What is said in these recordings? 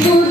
Буду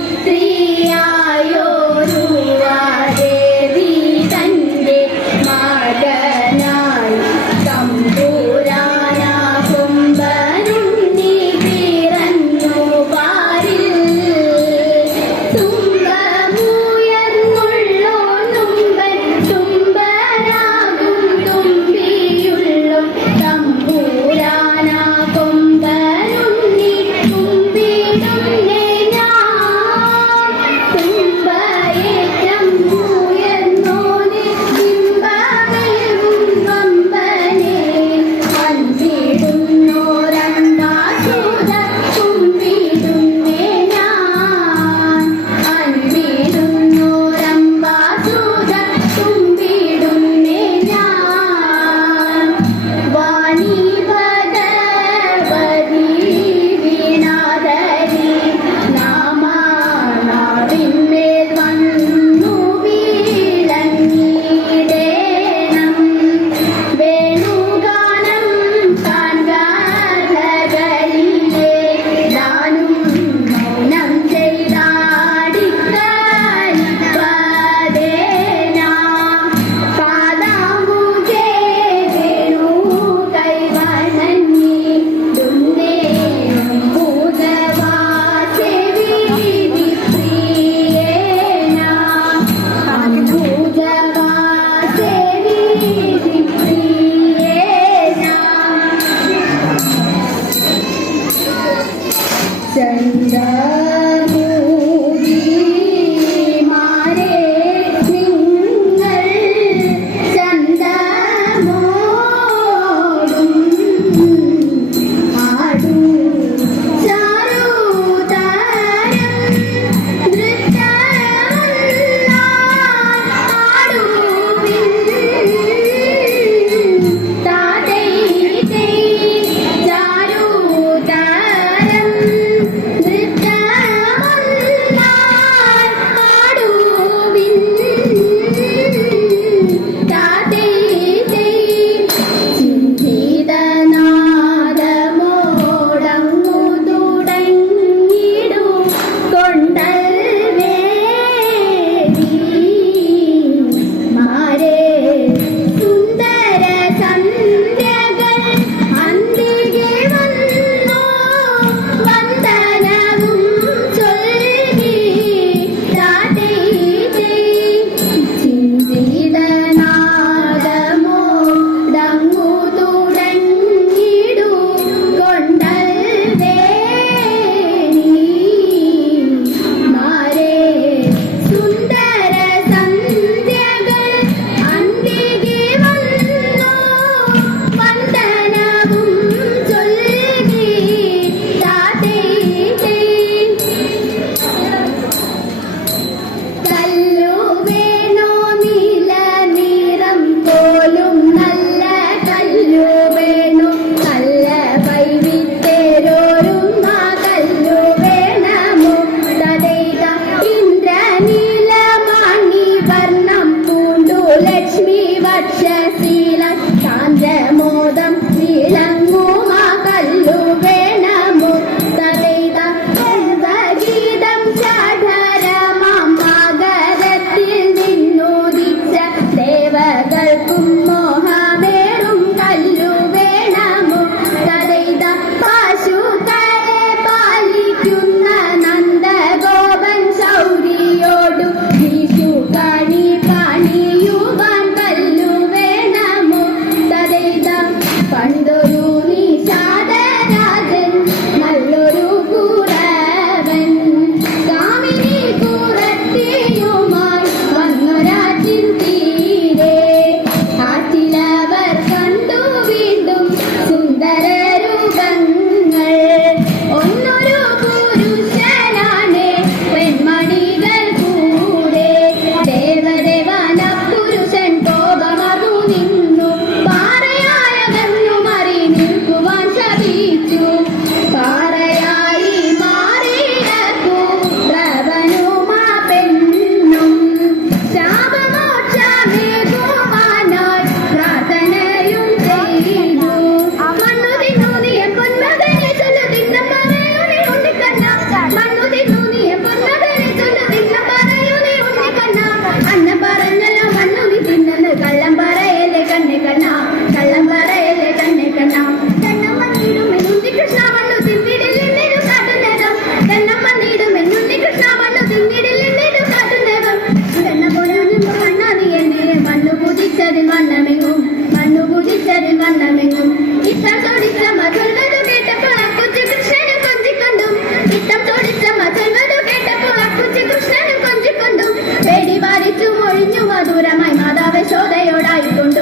al.